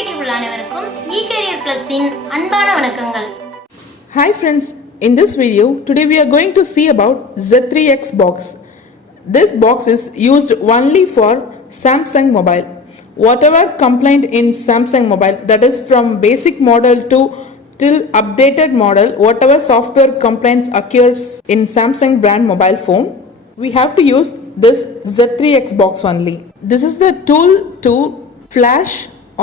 நம்பிக்கைக்குள்ள அனைவருக்கும் eCareer Plus இன் அன்பான வணக்கங்கள். Hi friends, in this video today we are going to see about Z3X box. This box is used only for Samsung mobile. Whatever complaint in Samsung mobile, that is from basic model to till updated model, whatever software complaints occurs in Samsung brand mobile phone, we have to use this Z3X box only. This is the tool to flash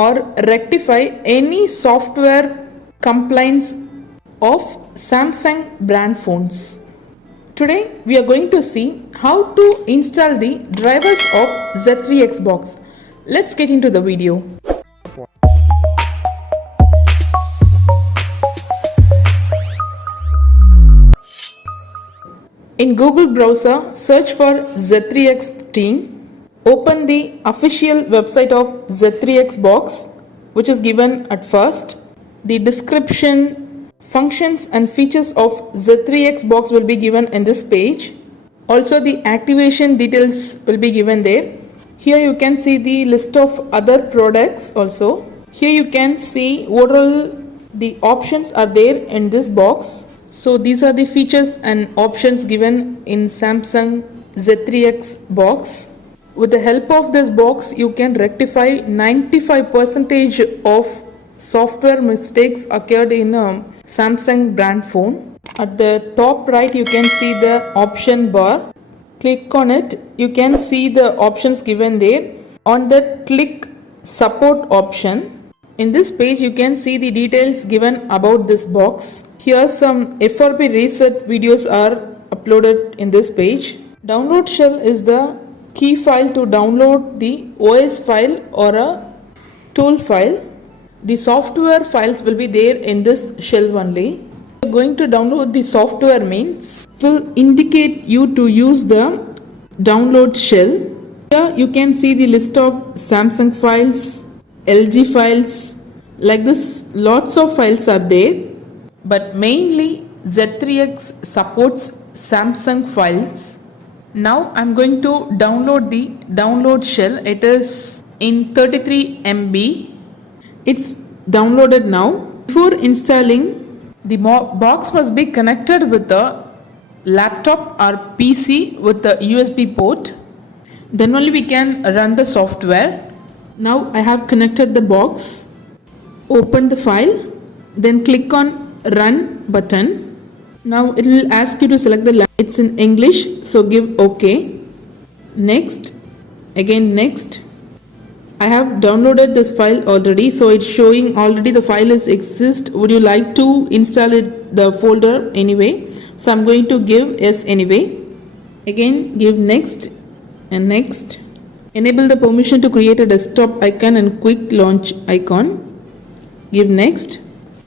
or rectify any software complaints of Samsung brand phones. Today we are going to see how to install the drivers of Z3X box. Let's get into the video. In Google browser, search for Z3X team. Open the official website of Z3X box, which is given at first. The description, functions and features of Z3X box will be given in this page. Also the activation details will be given there. Here you can see the list of other products also. Here you can see what all the options are there in this box. So these are the features and options given in Samsung Z3X box. With the help of this box, you can rectify 95% of software mistakes occurred in a Samsung brand phone. At the top right, you can see the option bar. Click on it. You can see the options given there. On that, click support option. In this page, you can see the details given about this box. Here some FRP reset videos are uploaded in this page. Download shell is the key file to download the OS file or a tool file. The software files will be there in this shell only. You're going to download the software means it will indicate you to use the download shell. Here you can see the list of Samsung files, LG files, like this lots of files are there, but mainly Z3X supports Samsung files. Now I'm going to download the download shell. It is in 33 MB. It's downloaded now. Before installing, the box must be connected with a laptop or PC with the USB port. Then only we can run the software. Now I have connected the box. Open the file. Then click on run button. Now it will ask you to select the language. It's in English, so give OK. Next. Again next. I have downloaded this file already, so it's showing already the file is exist. Would you like to install it the folder anyway? So I'm going to give yes anyway. Again give next and next. Enable the permission to create a desktop icon and quick launch icon. Give next.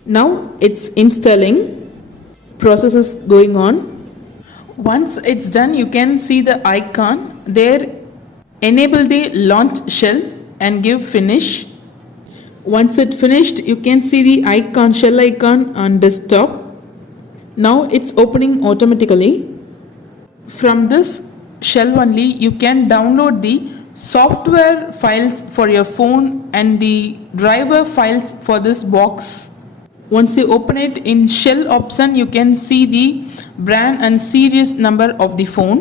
Now it's installing. Process is going on. Once it's done, you can see the icon there. Enable the launch shell and give finish. Once it finished, you can see the icon, shell icon on desktop. Now it's opening automatically. From this shell only, you can download the software files for your phone and the driver files for this box. Once you open it, in shell option you can see the brand and series number of the phone.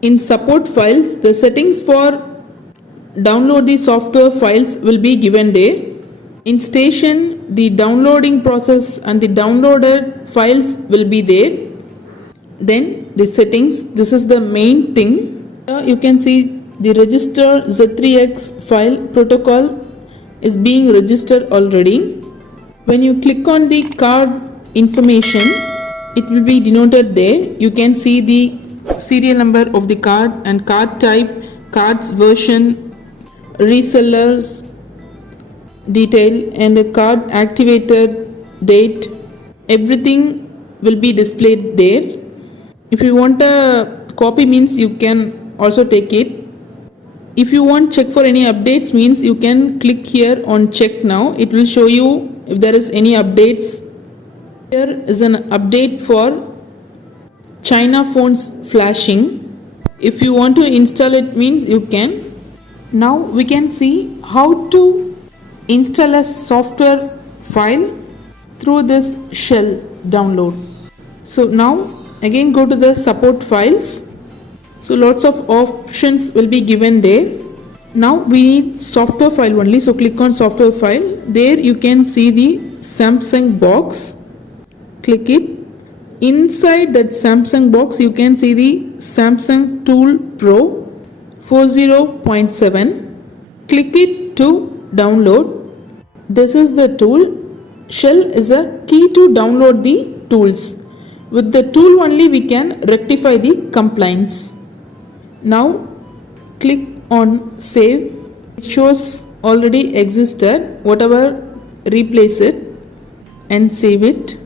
In support files, the settings for download the software files will be given there. In station, the downloading process and the downloaded files will be there. Then the settings, this is the main thing. Here you can see the register Z3X file protocol is being registered already. When you click on the card information, it will be denoted there. You can see the serial number of the card and card type, cards version, resellers detail and a card activated date. Everything will be displayed there. If you want a copy means you can also take it. If you want check for any updates means you can click here on check now. It will show you if there is any updates. Here is an update for China phones flashing. If you want to install it means you can. Now we can see how to install a software file through this shell download. So now again go to the support files. So lots of options will be given there. Now we need software file only, so click on software file. There you can see the Samsung box. Click it. Inside that Samsung box you can see the Samsung Tool Pro 40.7. Click it to download. This is the tool. Shell is a key to download the tools. With the tool only we can rectify the complaints. Now click on save. It shows already existed, whatever, replace it and save it.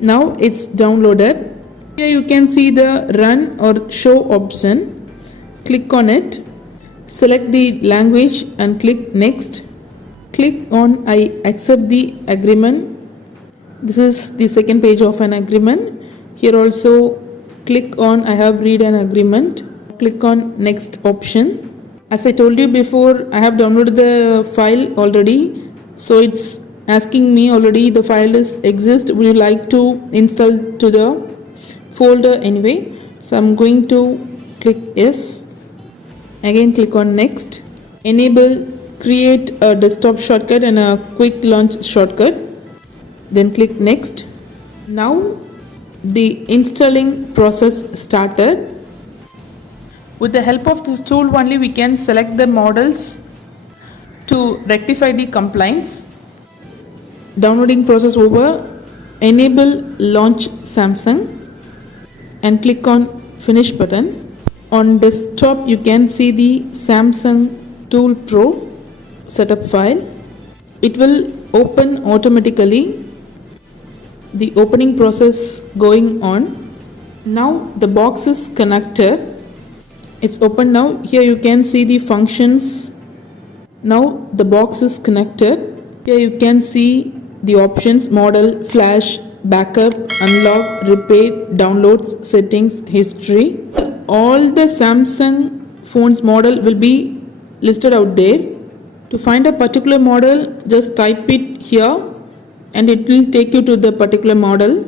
Now it's downloaded. Here you can see the run or show option. Click on it. Select the language and click next. Click on I accept the agreement. This is the second page of an agreement. Here also click on I have read an agreement. Click on next option. As I told you before, I have downloaded the file already, so it's asking me already the file is exist. Would you like to install to the folder anyway? So I'm going to click yes. Again click on next. Enable create a desktop shortcut and a quick launch shortcut. Then click next. Now the installing process started. With the help of this tool only we can select the models to rectify the complaints. Downloading process over. Enable launch Samsung and click on finish button. On desktop you can see the Samsung Tool Pro setup file. It will open automatically. The opening process going on. Now the box is connected. It's open now. Here you can see the functions. Now the box is connected. Here you can see the options: model, flash, backup, unlock, repair, downloads, settings, history. All the Samsung phones model will be listed out there. To find a particular model, just type it here and it will take you to the particular model.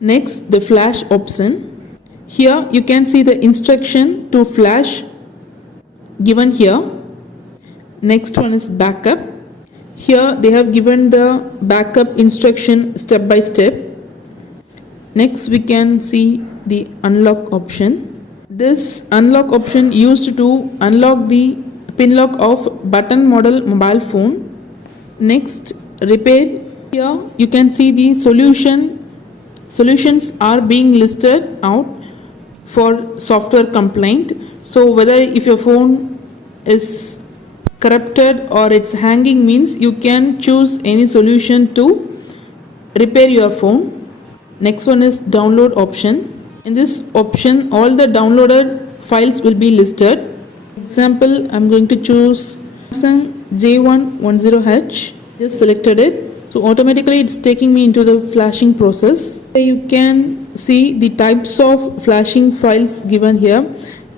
Next, the flash option. Here you can see the instruction to flash given here. Next one is backup. Here they have given the backup instruction step by step. Next we can see the unlock option. This unlock option used to unlock the pin lock of button model mobile phone. Next, repair. Here you can see the solutions are being listed out for software complaint. So whether if your phone is corrupted or it's hanging means you can choose any solution to repair your phone. Next one is download option. In this option all the downloaded files will be listed. Example, I'm going to choose Samsung J110H. Just selected it. So automatically it's taking me into the flashing process. You can see the types of flashing files given here: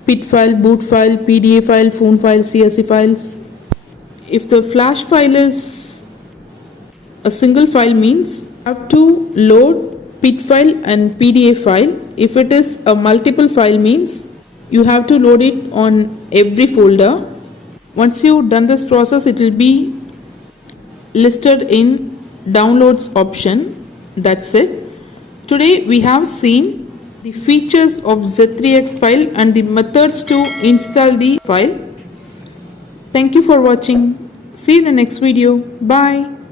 PIT file, boot file, PDA file, phone file, CSV files. If the flash file is a single file means you have to load PIT file and PDA file. If it is a multiple file means you have to load it on every folder. Once you've done this process, it will be listed in downloads option. That's it. Today we have seen the features of Z3X file and the methods to install the file. Thank you for watching. See you in the next video. Bye.